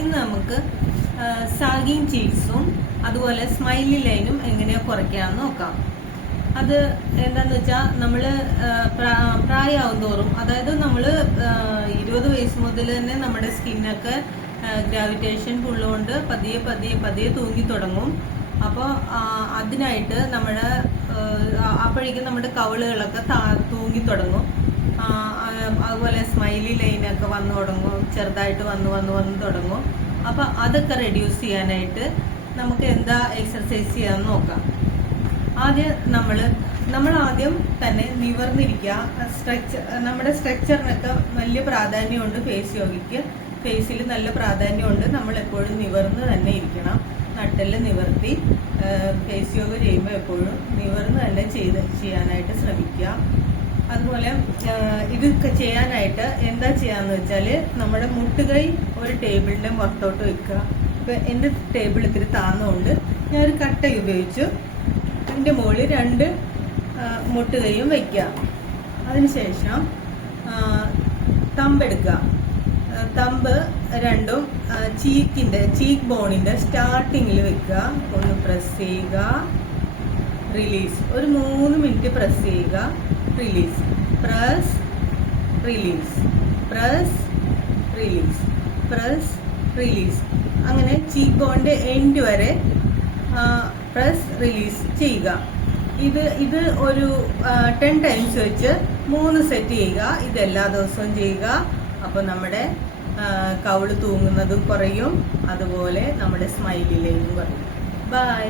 ഇന്ന് നമുക്ക് സാഗിങ് ചീക്സും അതുപോലെ സ്മൈലി ലൈനും എങ്ങനെയാ കുറയ്ക്കാമെന്ന് നോക്കാം. അത് എന്താന്ന് വെച്ചാൽ നമ്മൾ പ്രായമാവും തോറും, അതായത് നമ്മൾ 20 വയസ്സ് മുതൽ തന്നെ നമ്മുടെ സ്കിന്നൊക്കെ ഗ്രാവിറ്റേഷൻ പുള്ളുകൊണ്ട് പതിയെ പതിയെ പതിയെ തൂങ്ങി തുടങ്ങും. അപ്പോൾ അതിനായിട്ട് നമ്മുടെ അപ്പോഴേക്കും നമ്മുടെ കവിളുകളൊക്കെ തൂങ്ങി തുടങ്ങും. അതുപോലെ സ്മൈലി ലൈനൊക്കെ വന്നു തുടങ്ങും, ചെറുതായിട്ട് വന്ന് തുടങ്ങും. അപ്പോൾ അതൊക്കെ റെഡ്യൂസ് ചെയ്യാനായിട്ട് നമുക്ക് എന്താ എക്സർസൈസ് ചെയ്യാമെന്ന് നോക്കാം. നമ്മൾ ആദ്യം തന്നെ നിവർന്നിരിക്കുക. നമ്മുടെ സ്ട്രക്ചറിനൊക്കെ വലിയ പ്രാധാന്യമുണ്ട്. ഫേസിൽ നല്ല പ്രാധാന്യമുണ്ട്. നമ്മൾ എപ്പോഴും നിവർന്ന് തന്നെ ഇരിക്കണം. നട്ടെല്ലാം നിവർത്തി ഫേസ് യോഗ ചെയ്യുമ്പോൾ എപ്പോഴും നിവർന്ന് തന്നെ ചെയ്യാനായിട്ട് ശ്രമിക്കുക. അതുപോലെ ഇതൊക്കെ ചെയ്യാനായിട്ട് എന്താ ചെയ്യാന്ന് വെച്ചാൽ, നമ്മുടെ മുട്ടുകൈ ഒരു ടേബിളിന്റെ പുറത്തോട്ട് വെക്കുക. ഇപ്പൊ എന്റെ ടേബിൾ ഇത്തിരി താന്നുകൊണ്ട് ഞാൻ ഒരു കട്ട ഉപയോഗിച്ചു അതിന്റെ മുകളിൽ 2 മുട്ടുകൈയും വെക്കുക. അതിനുശേഷം തമ്പ് എടുക്കുക. തമ്പ് രണ്ടും ചീക്ക് ബോണിന്റെ സ്റ്റാർട്ടിങ്ങിൽ വെക്കുക. ഒന്ന് പ്രസ് ചെയ്യുക, റിലീസ്. ഒരു 3 മിനിറ്റ് പ്രസ് ചെയ്യുക, release, press, release, press, release, press, release. അങ്ങനെ ചീക്ക് ബോണിന്റെ എൻഡ് വരെ പ്രസ് റിലീസ് ചെയ്യുക. ഇത് ഒരു 10 ടൈംസ് വെച്ച് 3 സെറ്റ് ചെയ്യുക. ഇത് എല്ലാ ദിവസവും ചെയ്യുക. അപ്പോൾ നമ്മുടെ കവിള് തൂങ്ങുന്നതും കുറയും, അതുപോലെ നമ്മുടെ സ്മൈലി ലൈനും കുറയും. ബൈ.